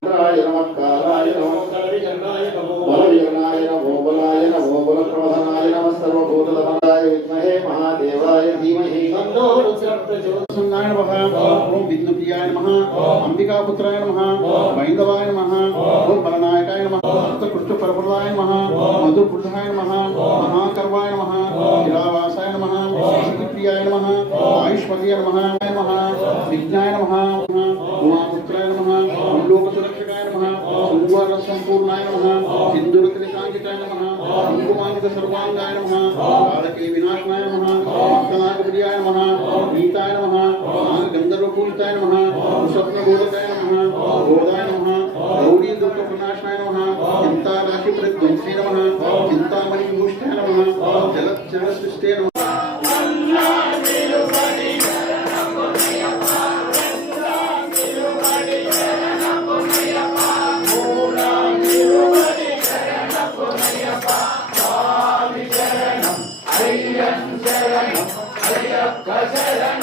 చంద్రాయ నమస్కారాయ నమో బలవీర్ణాయ నమో బలాయ నమో నమ సర్వభూతలమదాయ విద్మహే మహాదేవాయ ధీమహి తన్నో రుద్ర నమః అంబికాపుత్రాయ నమః వైందవాయ నమః ఓం బలనాయకాయ నమః కృష్ణ పరపరాయ నమః మధుపురుషాయ నమః మహాకర్వాయ నమః శిలావాసాయ నమః శ్రీప్రియాయ నమః ఆయుష్మతియ నమః నమః విజ్ఞాయ నమః ఉమాపుత్రాయ నమః లోకసురక్షకాయ నమః సంవాద సంపూర్ణాయ నమః సింధురతికాంకితాయ నమః కుంకుమాంకిత సర్వాంగాయ నమః బాలకే వినాశనాయ अबोधाय नम गौरी दुख विनाशाय नम चिंता राशि प्रध्वंसे नम चिंतामणि विमुष्टाय नम जल जल सृष्टे नम Cause